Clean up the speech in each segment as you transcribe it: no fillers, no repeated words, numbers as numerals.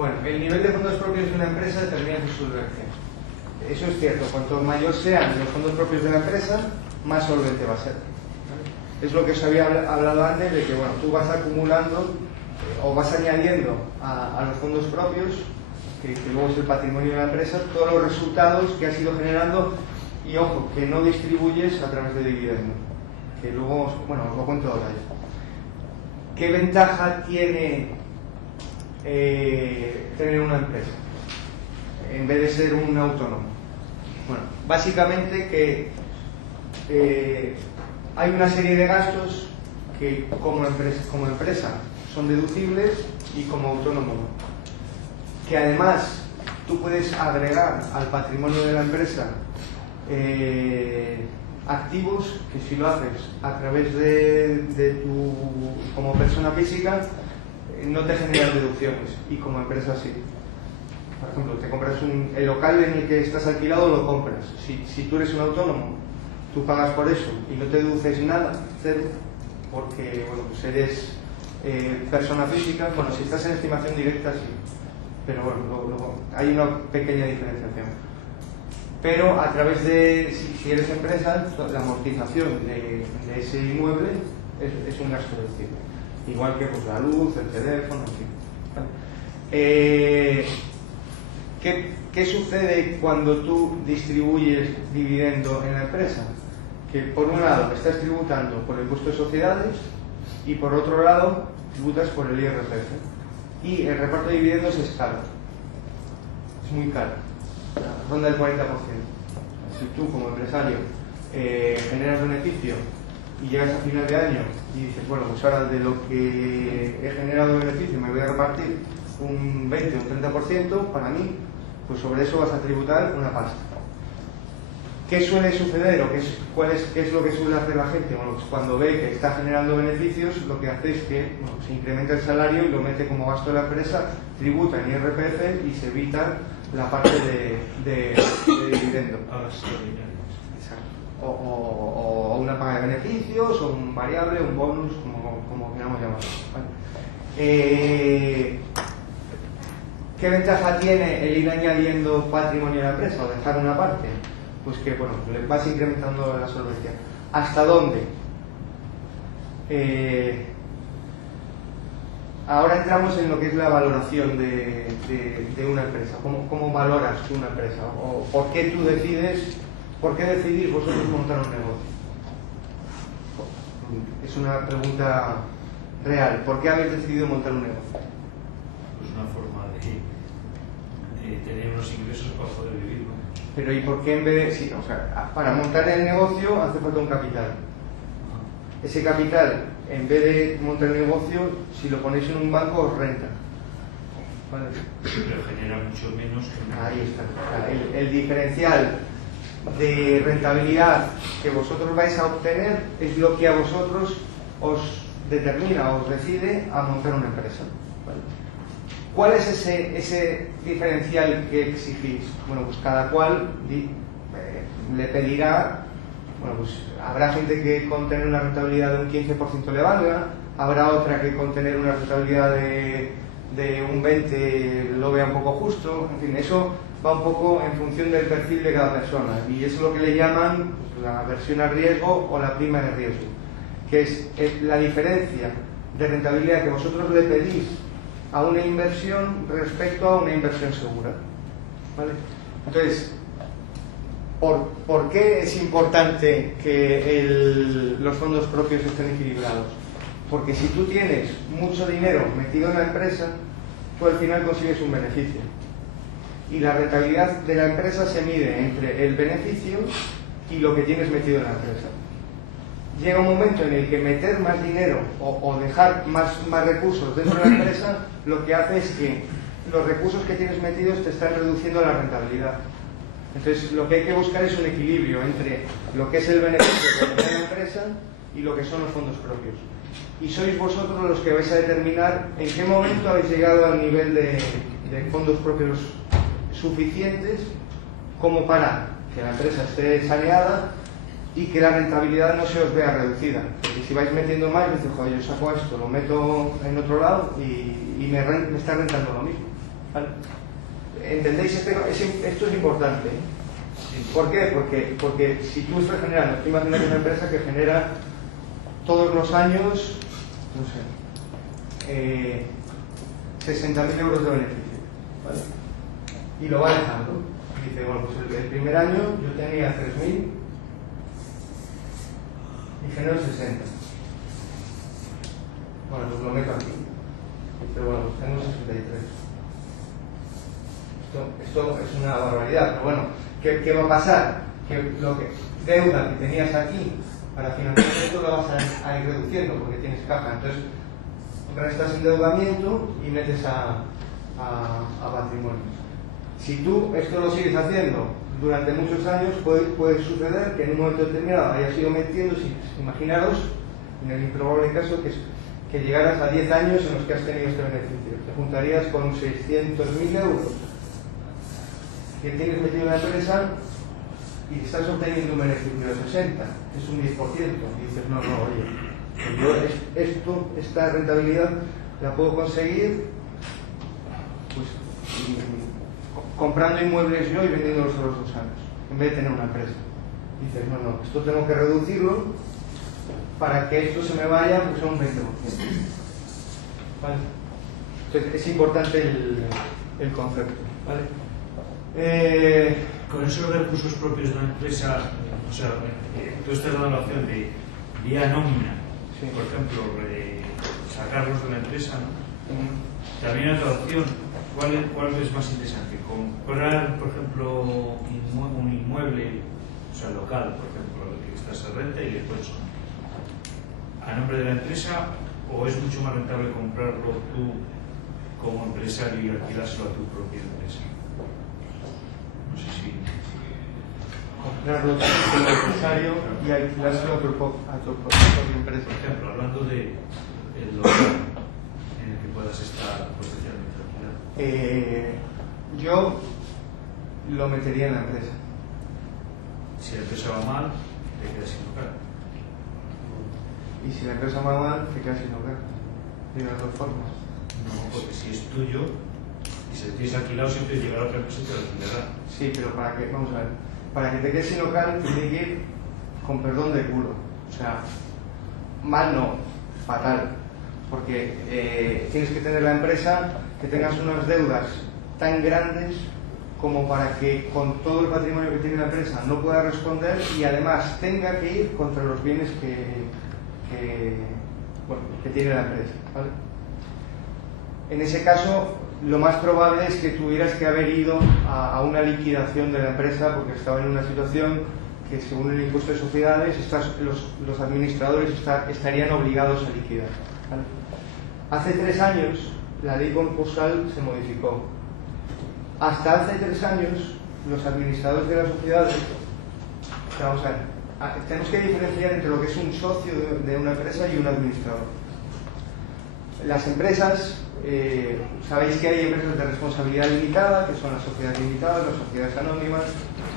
Bueno, el nivel de fondos propios de una empresa determina su solvencia. Eso es cierto, cuanto mayor sean los fondos propios de la empresa, más solvente va a ser. Es lo que os había hablado antes, de que bueno, tú vas acumulando o vas añadiendo a los fondos propios, que luego es el patrimonio de la empresa, todos los resultados que has ido generando, y ojo, que no distribuyes a través de dividendos, que luego os lo cuento ahora ya. ¿Qué ventaja tiene tener una empresa en vez de ser un autónomo? Bueno, básicamente que hay una serie de gastos que como empresa son deducibles y como autónomo no. Que además tú puedes agregar al patrimonio de la empresa activos que si lo haces a través de tu como persona física no te generan deducciones, y como empresa sí. Por ejemplo, te compras el local en el que estás alquilado, lo compras. Si tú eres un autónomo, tú pagas por eso y no te deduces nada, cero, porque bueno, pues eres persona física. Bueno, si estás en estimación directa sí, pero bueno, hay una pequeña diferenciación. Pero a través de, si eres empresa, la amortización de ese inmueble es un gasto deducible, igual que pues, la luz, el teléfono, en fin. ¿Qué sucede cuando tú distribuyes dividendo en la empresa? Que por un lado estás tributando por el impuesto de sociedades y por otro lado tributas por el IRPF, y el reparto de dividendos es caro, es muy caro, ronda el 40%. Si tú como empresario generas beneficio y llegas a final de año y dices, bueno, pues ahora de lo que he generado de beneficio me voy a repartir un 20 o un 30%, para mí, pues sobre eso vas a tributar una pasta. ¿Qué suele suceder o qué es lo que suele hacer la gente? Bueno, pues cuando ve que está generando beneficios, lo que hace es que se incrementa el salario y lo mete como gasto de la empresa, tributa en IRPF y se evita la parte de dividendo. Exacto. O una paga de beneficios, o un variable, un bonus, como queramos llamarlo. ¿Qué ventaja tiene el ir añadiendo patrimonio a la empresa o dejar una parte? Pues que bueno, le vas incrementando la solvencia. ¿Hasta dónde? Ahora entramos en lo que es la valoración de una empresa. ¿Cómo valoras tú una empresa? ¿O por qué tú decides, por qué decidís vosotros montar un negocio? Es una pregunta real. ¿Por qué habéis decidido montar un negocio? Pues una forma de tener unos ingresos para poder vivir, ¿no? Pero ¿y por qué en vez de...? Sí, o sea, para montar el negocio hace falta un capital. Ese capital, en vez de montar el negocio, si lo ponéis en un banco, os renta. ¿Vale? Pero genera mucho menos que... Ahí está. El diferencial de rentabilidad que vosotros vais a obtener es lo que a vosotros os determina, os decide a montar una empresa. ¿Vale? ¿Cuál es ese diferencial que exigís? Bueno, pues cada cual le pedirá, bueno, pues habrá gente que con tener una rentabilidad de un 15% le valga, habrá otra que con tener una rentabilidad de un 20% lo vea un poco justo, en fin, eso va un poco en función del perfil de cada persona, y eso es lo que le llaman pues, la aversión al riesgo o la prima de riesgo, que es la diferencia de rentabilidad que vosotros le pedís a una inversión respecto a una inversión segura. ¿Vale? Entonces, ¿por qué es importante que los fondos propios estén equilibrados? Porque si tú tienes mucho dinero metido en la empresa, tú al final consigues un beneficio. Y la rentabilidad de la empresa se mide entre el beneficio y lo que tienes metido en la empresa. Llega un momento en el que meter más dinero o dejar más recursos dentro de la empresa, lo que hace es que los recursos que tienes metidos te están reduciendo la rentabilidad. Entonces, lo que hay que buscar es un equilibrio entre lo que es el beneficio que tiene la empresa y lo que son los fondos propios. Y sois vosotros los que vais a determinar en qué momento habéis llegado al nivel de fondos propios suficientes como para que la empresa esté saneada y que la rentabilidad no se os vea reducida. Porque si vais metiendo más, dices, joder, yo saco esto, lo meto en otro lado y me está rentando lo mismo. ¿Vale? ¿Entendéis? Esto es importante, ¿eh? ¿Por qué? Porque si tú estás generando, tú imagínate una empresa que genera todos los años, no sé, 60.000 euros de beneficio, ¿vale? Y lo va dejando. Y dice, bueno, pues el primer año yo tenía 3.000 y genero 60. Bueno, pues lo meto aquí. Y dice, bueno, pues tengo 63. Esto es una barbaridad, pero bueno, ¿qué va a pasar? Que deuda que tenías aquí para financiar esto lo vas a ir reduciendo porque tienes caja. Entonces, restas endeudamiento y metes a patrimonio. Si tú esto lo sigues haciendo durante muchos años, puede suceder que en un momento determinado hayas ido metiendo, imaginaros, en el improbable caso que llegaras a 10 años en los que has tenido este beneficio. Te juntarías con 600.000 euros que tienes metido en la empresa y estás obteniendo un beneficio de 60, es un 10%. Y dices, no, oye, yo esta rentabilidad la puedo conseguir pues comprando inmuebles yo y vendiéndolos a los 2 años, en vez de tener una empresa. Dices, no, esto tengo que reducirlo para que esto se me vaya pues a un 20%. ¿Vale? Entonces es importante el concepto, ¿vale? Con esos recursos propios de una empresa, o sea, tú estás dando la opción de vía nómina, Sí. por ejemplo, sacarlos de la empresa, ¿no? También otra opción, ¿cuál es más interesante? ¿Comprar, por ejemplo, un inmueble, o sea, local, por ejemplo, que estás en renta y después a nombre de la empresa, o es mucho más rentable comprarlo tú como empresario y alquilárselo a tu propia empresa? No sé si... comprarlo como empresario y alquilárselo a tu propia empresa. Por ejemplo, hablando del local en el que puedas estar potencialmente alquilado. Yo lo metería en la empresa. Si la empresa va mal, te quedas sin local. Y si la empresa va mal, te quedas sin hogar. De las dos formas. No, porque si es tuyo y si lo tienes alquilado, siempre llegará otra empresa y te lo alquilará. Sí, pero vamos a ver, para que te quedes sin local, tiene que ir con perdón de culo. O sea, mal no, fatal. Porque tienes que tener la empresa que tengas unas deudas tan grandes como para que con todo el patrimonio que tiene la empresa no pueda responder y además tenga que ir contra los bienes que tiene la empresa, ¿vale? En ese caso, lo más probable es que tuvieras que haber ido a una liquidación de la empresa porque estaba en una situación que, según el impuesto de sociedades, los administradores estarían obligados a liquidar, ¿vale? Hace 3 años la ley concursal se modificó. Hasta hace 3 años los administradores de las sociedades, vamos a ver, tenemos que diferenciar entre lo que es un socio de una empresa y un administrador. Las empresas, sabéis que hay empresas de responsabilidad limitada, que son las sociedades limitadas, las sociedades anónimas,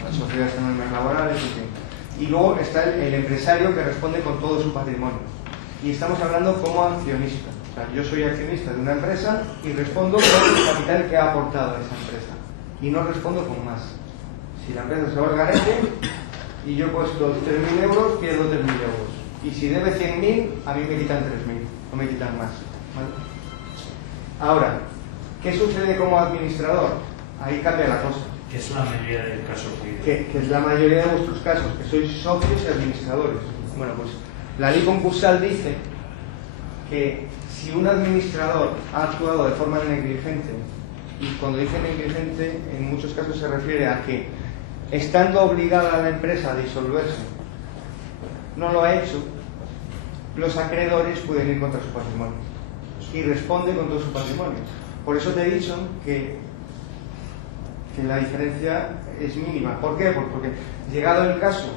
las sociedades anónimas laborales, en fin. Y luego está el empresario que responde con todo su patrimonio. Y estamos hablando como accionista. O sea, yo soy accionista de una empresa y respondo con el capital que ha aportado a esa empresa. Y no respondo con más. Si la empresa se va al garete y yo he puesto 3.000 euros, pierdo 3.000 euros. Y si debe 100.000, a mí me quitan 3.000, no me quitan más, ¿vale? Ahora, ¿qué sucede como administrador? Ahí cambia la cosa. Que es la mayoría del caso Que es la mayoría de vuestros casos, que sois socios y administradores. Bueno, pues la ley concursal dice que si un administrador ha actuado de forma negligente, y cuando dice negligente, en muchos casos se refiere a que, estando obligada la empresa a disolverse, no lo ha hecho, los acreedores pueden ir contra su patrimonio y responde con todo su patrimonio. Por eso te he dicho que la diferencia es mínima. ¿Por qué? Pues porque llegado el caso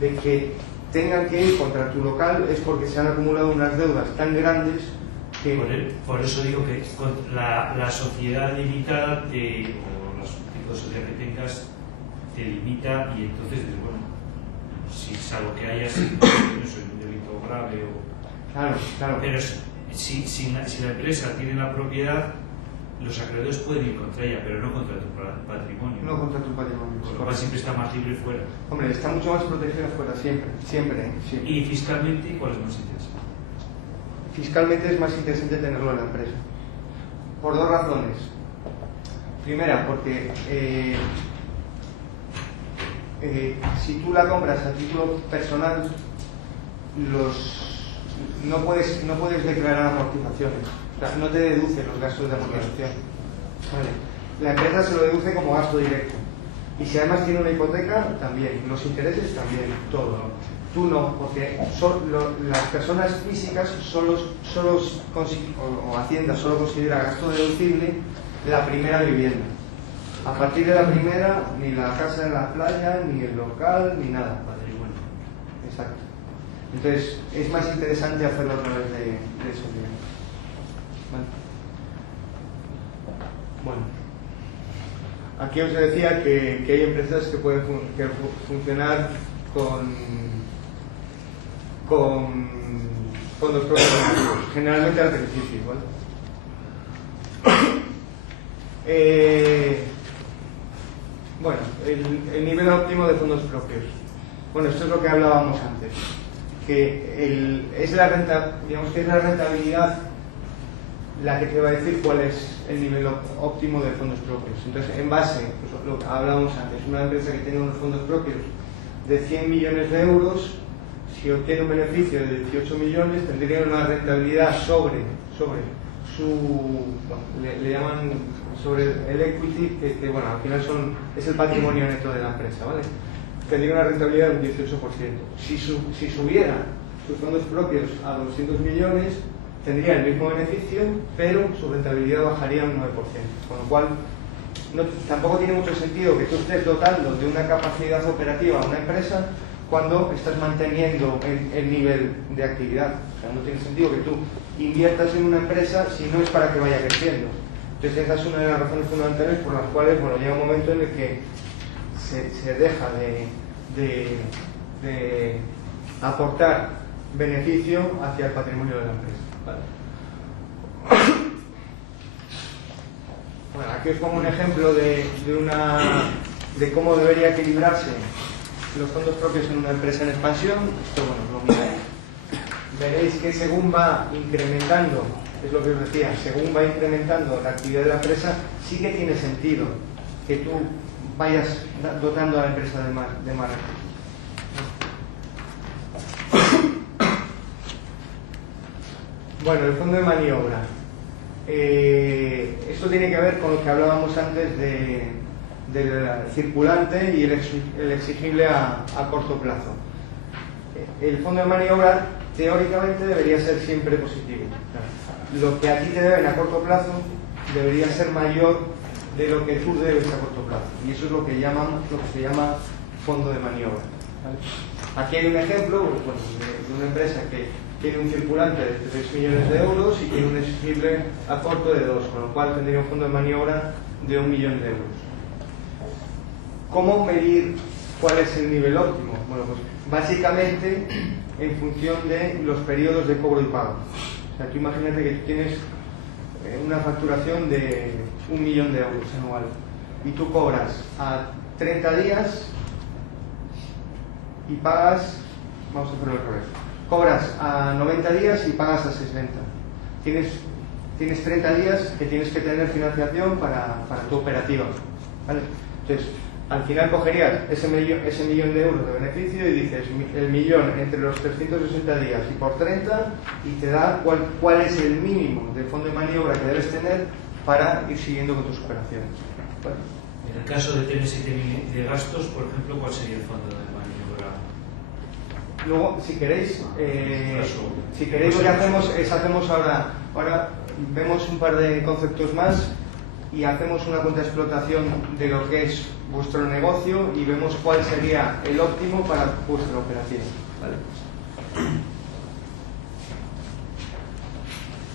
de que tengan que ir contra tu local es porque se han acumulado unas deudas tan grandes que... Por eso digo que la sociedad limitada o los tipos de sociedad que tengas te limita y entonces dices, bueno, si salvo que haya sido un delito grave o... Claro. Pero si la empresa tiene la propiedad, los acreedores pueden ir contra ella, pero no contra tu patrimonio. No contra tu patrimonio. Con lo cual siempre está más libre fuera. Hombre, está mucho más protegido fuera, siempre, siempre. ¿Y fiscalmente cuál es más interesante? Fiscalmente es más interesante tenerlo en la empresa. Por dos razones. Primera, porque si tú la compras a título personal, no puedes declarar amortizaciones. O sea, no te deduce los gastos de amortización. Vale. La empresa se lo deduce como gasto directo. Y si además tiene una hipoteca, también. Los intereses también, todo. Tú no, porque las personas físicas o Hacienda solo considera gasto deducible la primera vivienda. A partir de la primera, ni la casa en la playa, ni el local, ni nada. Patrimonio. Exacto. Entonces, es más interesante hacerlo a través de esos bienes. ¿Vale? Bueno, aquí os decía que hay empresas que pueden funcionar con fondos propios, generalmente al principio, ¿vale? Bueno, el nivel óptimo de fondos propios. Bueno, esto es lo que hablábamos antes, que es la rentabilidad la que te va a decir cuál es el nivel óptimo de fondos propios. Entonces, en base, pues, lo que hablábamos antes, una empresa que tiene unos fondos propios de 100 millones de euros, si obtiene un beneficio de 18 millones, tendría una rentabilidad sobre su, bueno, le llaman sobre el equity, que bueno, al final es el patrimonio neto de la empresa, ¿vale? Tendría una rentabilidad de un 18%. Si subiera sus fondos propios a 200 millones, tendría el mismo beneficio, pero su rentabilidad bajaría un 9%. Con lo cual, tampoco tiene mucho sentido que tú estés dotando de una capacidad operativa a una empresa cuando estás manteniendo el nivel de actividad. O sea, no tiene sentido que tú inviertas en una empresa si no es para que vaya creciendo. Entonces, esa es una de las razones fundamentales por las cuales, bueno, llega un momento en el que se deja de aportar beneficio hacia el patrimonio de la empresa. ¿Vale? Bueno, aquí os pongo un ejemplo de cómo debería equilibrarse los fondos propios en una empresa en expansión. Esto, bueno, lo miráis. Veréis que según va incrementando, es lo que os decía, según va incrementando la actividad de la empresa, sí que tiene sentido que tú vayas dotando a la empresa de más recursos. Bueno, el fondo de maniobra. Esto tiene que ver con lo que hablábamos antes del circulante y el exigible a corto plazo. El fondo de maniobra teóricamente debería ser siempre positivo. Lo que a ti te deben a corto plazo debería ser mayor de lo que tú debes a corto plazo. Y eso es lo que se llama fondo de maniobra. ¿Vale? Aquí hay un ejemplo, bueno, de una empresa que tiene un circulante de 3 millones de euros y tiene un exigible a corto de 2, con lo cual tendría un fondo de maniobra de 1 millón de euros. ¿Cómo medir cuál es el nivel óptimo? Bueno, pues básicamente en función de los periodos de cobro y pago. O sea, tú imagínate que tú tienes una facturación de 1 millón de euros anual y tú cobras a 30 días y pagas, vamos a hacerlo al revés, cobras a 90 días y pagas a 60. Tienes 30 días que tienes que tener financiación para tu operativa, ¿vale? Entonces, al final cogerías ese millón de euros de beneficio y dices el millón entre los 360 días y por 30 y te da cuál es el mínimo de fondo de maniobra que debes tener para ir siguiendo con tus operaciones. ¿Vale? En el caso de tener 7.000 de gastos, por ejemplo, ¿cuál sería el fondo de maniobra? Luego, si queréis lo que hacemos ahora vemos un par de conceptos más y hacemos una cuenta de explotación de lo que es vuestro negocio y vemos cuál sería el óptimo para vuestra operación. ¿Vale?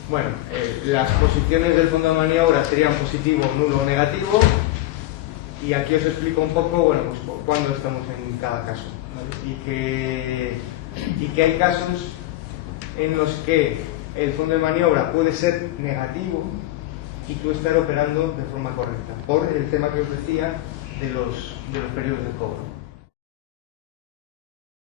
Bueno, las posiciones del fondo de maniobra serían positivo, nulo o negativo, y aquí os explico un poco, bueno, pues cuándo estamos en cada caso, ¿vale? y que hay casos en los que el fondo de maniobra puede ser negativo y tú estar operando de forma correcta, por el tema que os decía de los periodos de cobro.